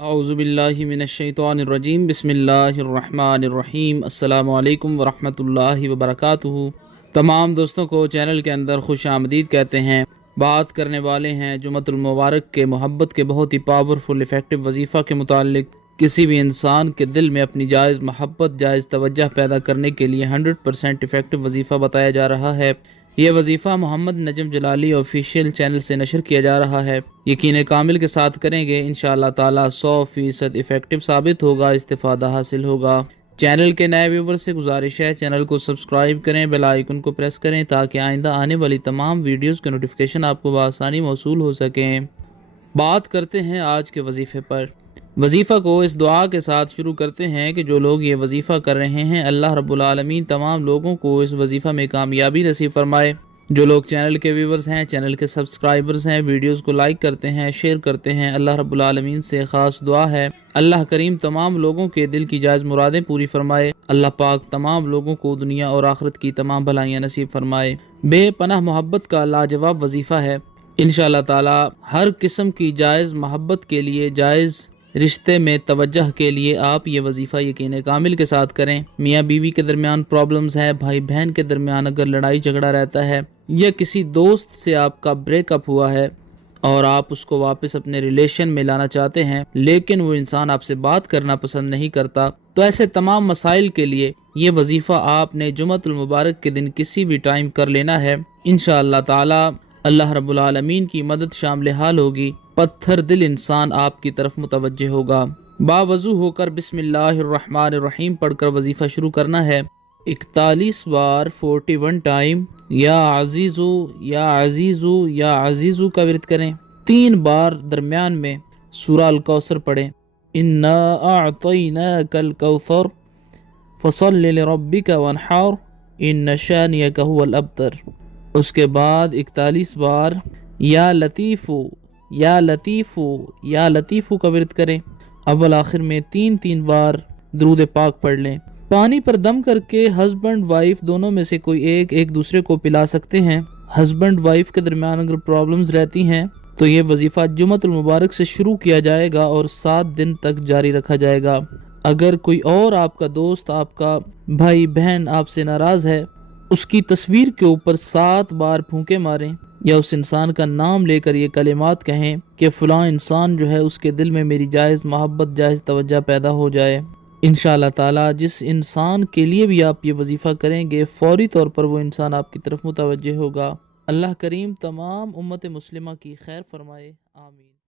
اعوذ باللہ من الشیطان الرجیم، بسم اللہ الرحمن الرحیم۔ السلام علیکم ورحمۃ اللہ وبرکاتہ۔ تمام دوستوں کو چینل کے اندر خوش آمدید کہتے ہیں۔ بات کرنے والے ہیں جمعۃ المبارک کے محبت کے بہت ہی پاورفل افیکٹو وظیفہ کے متعلق۔ کسی بھی انسان کے دل میں اپنی جائز محبت، جائز توجہ پیدا کرنے کے لیے 100% افیکٹو وظیفہ بتایا جا رہا ہے۔ یہ وظیفہ محمد نجم جلالی آفیشیل چینل سے نشر کیا جا رہا ہے۔ یقین کامل کے ساتھ کریں گے انشاءاللہ تعالی 100% افیکٹو ثابت ہوگا، استفادہ حاصل ہوگا۔ چینل کے نئے ویور سے گزارش ہے چینل کو سبسکرائب کریں، بیل آئیکن کو پریس کریں تاکہ آئندہ آنے والی تمام ویڈیوز کے نوٹیفیکیشن آپ کو بآسانی موصول ہو سکیں۔ بات کرتے ہیں آج کے وظیفے پر۔ وظیفہ کو اس دعا کے ساتھ شروع کرتے ہیں کہ جو لوگ یہ وظیفہ کر رہے ہیں اللہ رب العالمین تمام لوگوں کو اس وظیفہ میں کامیابی نصیب فرمائے۔ جو لوگ چینل کے ویورز ہیں، چینل کے سبسکرائبرز ہیں، ویڈیوز کو لائک کرتے ہیں، شیئر کرتے ہیں، اللہ رب العالمین سے خاص دعا ہے اللہ کریم تمام لوگوں کے دل کی جائز مرادیں پوری فرمائے۔ اللہ پاک تمام لوگوں کو دنیا اور آخرت کی تمام بھلائیاں نصیب فرمائے۔ بے پناہ محبت کا لاجواب وظیفہ ہے۔ انشاءاللہ تعالی ہر قسم کی جائز محبت کے لیے، جائز رشتے میں توجہ کے لیے آپ یہ وظیفہ یقین کامل کے ساتھ کریں۔ میاں بیوی کے درمیان پرابلمز ہے، بھائی بہن کے درمیان اگر لڑائی جھگڑا رہتا ہے، یا کسی دوست سے آپ کا بریک اپ ہوا ہے اور آپ اس کو واپس اپنے ریلیشن میں لانا چاہتے ہیں لیکن وہ انسان آپ سے بات کرنا پسند نہیں کرتا، تو ایسے تمام مسائل کے لیے یہ وظیفہ آپ نے جمعۃ المبارک کے دن کسی بھی ٹائم کر لینا ہے۔ انشاءاللہ تعالی اللہ رب العالمین کی مدد شامل حال ہوگی، پتھر دل انسان آپ کی طرف متوجہ ہوگا۔ باوضو ہو کر بسم اللہ الرحمن الرحیم پڑھ کر وظیفہ شروع کرنا ہے۔ 41 بار 41 ٹائم یا عزیزو یا عزیزو یا عزیزو کا ورد کریں۔ 3 بار درمیان میں سورہ الکوثر پڑھیں۔ انا اعطیناک الکوثر فصل لربک وانحر ان شانئک هو الابتر۔ اس کے بعد 41 بار یا لطیفو یا لطیفو یا لطیفو کا ورد کریں۔ اول آخر میں 3 بار درود پاک پڑھ لیں۔ پانی پر دم کر کے ہسبینڈ وائف دونوں میں سے کوئی ایک دوسرے کو پلا سکتے ہیں۔ ہسبینڈ وائف کے درمیان اگر پرابلمز رہتی ہیں تو یہ وظیفہ جمعۃ المبارک سے شروع کیا جائے گا اور 7 دن تک جاری رکھا جائے گا۔ اگر کوئی اور آپ کا دوست، آپ کا بھائی بہن آپ سے ناراض ہے، اس کی تصویر کے اوپر 7 بار پھونکے ماریں یا اس انسان کا نام لے کر یہ کلمات کہیں کہ فلاں انسان جو ہے اس کے دل میں میری جائز محبت، جائز توجہ پیدا ہو جائے۔ انشاءاللہ تعالی جس انسان کے لیے بھی آپ یہ وظیفہ کریں گے فوری طور پر وہ انسان آپ کی طرف متوجہ ہوگا۔ اللہ کریم تمام امت مسلمہ کی خیر فرمائے، آمین۔